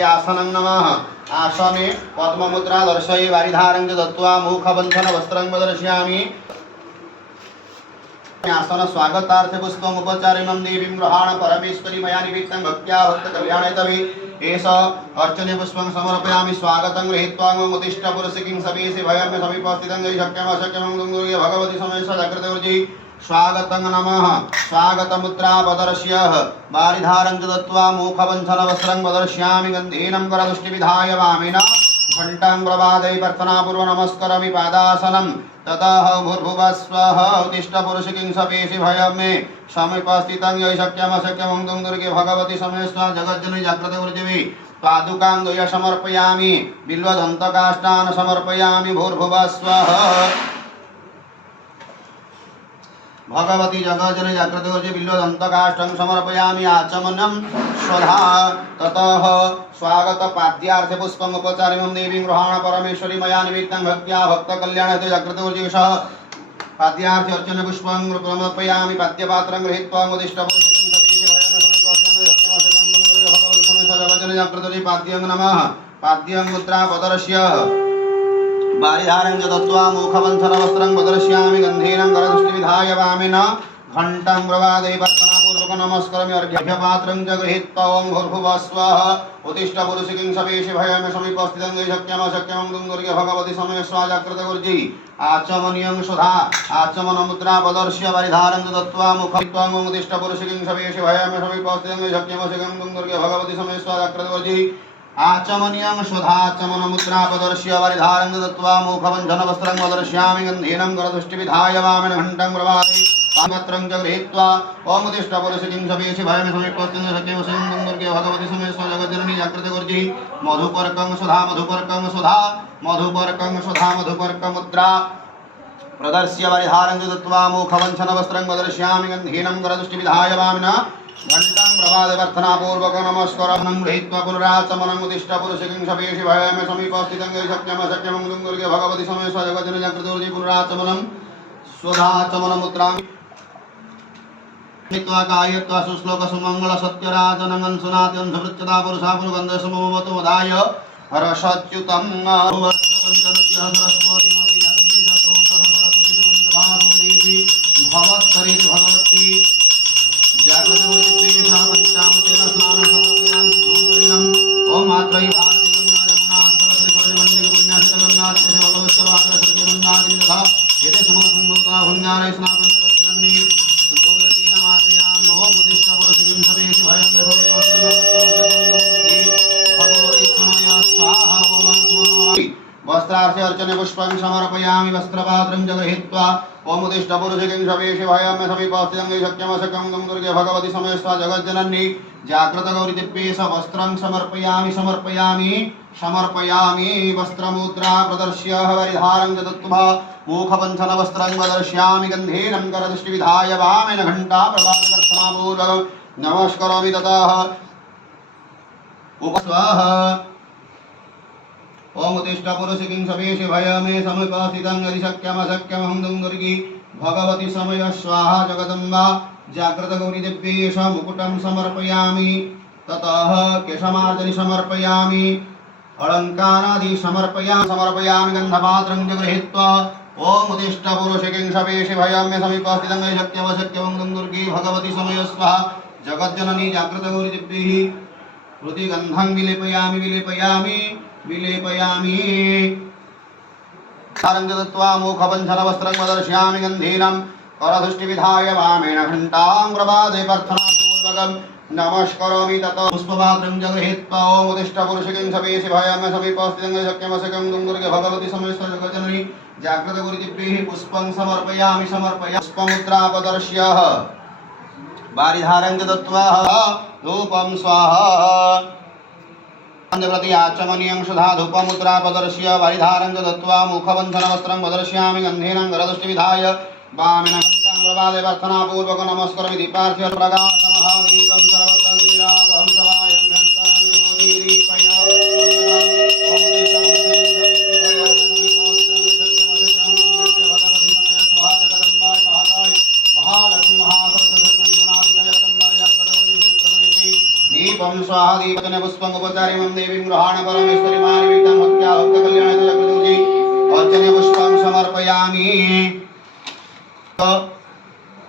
भगवती आसनं नमः। आसने पद्ममुद्रा दर्शये वारिधारं च दत्त्वा मुखबन्धन वस्त्रं प्रदर्शयामि। आसन स्वागतार्थ पुष्पम उपचारिणं देवीं गृहाण परमेश्वरी मया निमित्तं भक्त्या भक्त कल्याणे तवे एष अर्चने पुष्पं समर्पयामि। स्वागतं गृहीत्वा मुदिष्ट पुरुषिकिं सवेशे भयं समीपस्थितं गै शक्यं अशक्यं दुर्गे भगवती समेश जागृतवर्जी स्वागतं नमः। स्वागतमुद्रा प्रदर्श्य वारिधारं च दत्त्वा मुखबन्धन वस्त्रं प्रदर्शयामि। गन्धेनं करदुष्टिविधाय वामेन घण्टां प्रवादये प्रार्थनापूर्वं नमस्करोमि पादासनं। ततः भूर्भुवस्वः उत्तिष्ठ पुरुषिकिं सवेशे भयं मे समीपस्थितं यै शक्यं अशक्यं दुर्गे भगवती समेश्वा जगज्जननी जागृतवर्जिवे पादुकां द्वय समर्पयामि। बिल्वदन्तकाष्ठान् समर्पयामि। भूर्भुवस्वः भगवती जगज्जननी जागृतवर्जिवे बिल्वदन्तकाष्ठं समर्पयामि। आचमनं स्वधा। ततः स्वागत पाद्यार्थ पुष्पं उपचारिणं देवीं गृहाण परमेश्वरी मया निमित्तं भक्त्या भक्त कल्याणाय जागृतवर्जिवे पाद्यार्थ अर्चन पुष्पं समर्पयामि। पाद्यपात्रं गृहीत्वा मुदिष्ट पुरुषिकिं सवेशे भयं समीपस्थितं भगवती समेश जगज्जननी जागृतवर्जिवे पाद्यं नमः। पाद्यं मुद्रा प्रदर्श्य वारिधारं च दत्त्वा मुखबन्धन वस्त्रं प्रदर्शयामि। गन्धेनं करदुष्टिविधाय वामेन घण्टां प्रवादये प्रार्थनापूर्वकं नमस्करोमि। अर्घ्यपात्रं च गृहीत्वा ॐ भूर्भुवस्वः उत्तिष्ठ पुरुषिकिं सवेशे भयं समीपस्थितं यै शक्यं अशक्यं दुर्गे भगवती समेश्वा जागृतवर्जी आचमनीयं सुधा। आचमनमुद्रा प्रदर्श्य वारिधारं च दत्त्वा मुखं उत्तिष्ठ पुरुषिकिं सवेशे भयं समीपस्थितं यै शक्यं अशक्यं दुर्गे भगवती समेश्वा जागृतवर्जी आचमनीयं सुधाचमनमुद्रा प्रदर्श्य वारिधारं च दत्त्वा मुखबन्धन वस्त्रं प्रदर्शयामि। गन्धेनं करदुष्टिविधाय वामेन घण्टां प्रवादये पात्रं च गृहीत्वा ॐ उत्तिष्ठ पुरुषिकिं सवेशे भयं समीपस्थितं यै शक्यं अशक्यं दुर्गे भगवती समेश्वा जगज्जननी जागृतवर्जी मधुपर्कं सुधा। मधुपर्कं सुधा। मधुपर्कं सुधा। मधुपर्कमुद्रा प्रदर्श्य वारिधारं च दत्त्वा मुखबन्धन वस्त्रं प्रदर्शयामि। गन्धेनं करदुष्टिविधाय वामेन घण्टां प्रवादये प्रार्थनापूर्वकं नमस्करोमि। गृहीत्वा पुनराचमनं उत्तिष्ठ पुरुषिकिं सवेशे भयं समीपस्थितं यै शक्यं अशक्यं दुर्गे भगवती समेश्वा जगज्जननी जागृतवर्जी पुनराचमनं स्वधाचमनमुद्रां नित्वा कायत्वा सुश्लोक सुमंगल सत्यराजनंगन सुनात्यं समृच्यता पुरुषा पुरुगन्ध सममतो वदाय हर्षच्युतं भुवस्वपञ्चनद्यः सरस्वती मति यन्ति शत्रुतः सरस्वती पंचभासुदेवी भवत्तरिति भगवती जागृतवर्जित्वे सा पञ्चामतेन स्नानं समर्पयामि धूपरिणम् ॐ मात्रै भारती गंगा यमुना सरस्वती सरस्वती पुण्यासित गंगा भगवत्सवाग्र सत्यमन्दादिनी तथा एते सुमसंभूता भुञ्जारै स्नातं जगज्जननी शुद्धोदकेन मार्जयामि। ॐ उत्तिष्ठ पुरुषिकिं सवेशे भयं भगवती समया स्वाहा। वस्त्रार्थे अर्चने पुष्पं समर्पयामि। वस्त्रपात्रं च गृहीत्वा ॐ उत्तिष्ठ पुरुषिकिं सवेशे भयं समीपस्थितं यै शक्यं अशक्यं दुर्गे भगवती समेश्वा जगज्जननी जागृतगौरीदिव्ये स वस्त्रं समर्पयामि। समर्पयामि समर्पयामि। वस्त्रमुद्रा प्रदर्श्य वारिधारं च दत्त्वा मुखबन्धन वस्त्रं प्रदर्शयामि। गन्धेनं करदुष्टिविधाय वामेन घण्टा प्रवादये प्रार्थनापूर्वकं नमस्करोमि। ततः उपस्वाह ॐ उत्तिष्ठ पुरुषिकिं सवेशे भयं समीपस्थितं यदि शक्यं अशक्यं दुर्गे भगवती समय स्वाहा जगदम्बा जागृतगौरीदिव्ये स मुकुटं समर्पयामि। ततः केशमार्जनी समर्पयामि। अलङ्कारादि समर्पयामि। गन्धपात्रं च गृहीत्वा ॐ उत्तिष्ठ पुरुषिकिं सवेशे भयं समीपस्थितं यै शक्यं अशक्यं दुर्गे भगवती समय स्वाहा जगज्जननी जागृतगौरीदिव्ये हृदिगन्धं विलेपयामि। सारं च दत्त्वा मुखबन्धन वस्त्रं प्रदर्शयामि। गन्धेनं करदुष्टिविधाय वामेन घण्टां प्रवादये प्रार्थनापूर्वकं नमस्करोमि। ततो पुष्पपात्रं च गृहीत्वा ॐ उत्तिष्ठ पुरुषिकिं सवेशे भयं समीपस्थितं यै शक्यं अशक्यं दुर्गे भगवती समेश्वा जगज्जननी जागृतगौरीदिव्ये पुष्पं समर्पयामि। पुष्पमुद्रा प्रदर्श्य वारिधारं च दत्त्वा धूपं स्वाहा। प्रति आचमनीयं सुधा धूपमुद्रा प्रदर्श्य वारिधारं च दत्त्वा मुखबन्धन वस्त्रं प्रदर्शयामि। गन्धेनं करदुष्टिविधाय वामेन घण्टां प्रवादये प्रार्थनापूर्वकं नमस्करोमि। दीपार्थ्य प्रकाशमहादीपं सर्वत्र नीलाभं सवायं घण्टां दीपय दीपं स्वाहा। दीपजने पुष्पं ब्रह्मचारिमं देवीं गृहाण परमेश्वरी मानिवितं भक्त्या भक्तकल्याणाय जगद्गुरुजी अर्चने पुष्पं समर्पयामि।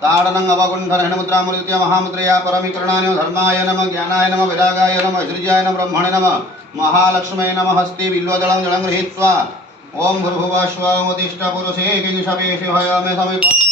ताडनं अवगुण्ठरहेण मुद्रामुद्रित्य महामुद्रया परमीकरणाय धर्माय नमः ज्ञानाय नमः विरागाय नमः सृजाय नमः ब्रह्मणे नमः महालक्ष्मये नमः हस्ते बिल्वदलं जलं गृहीत्वा ओम भूर्भुवः स्वः उत्तिष्ठ पुरुषे किंशपेशि भयामि समीप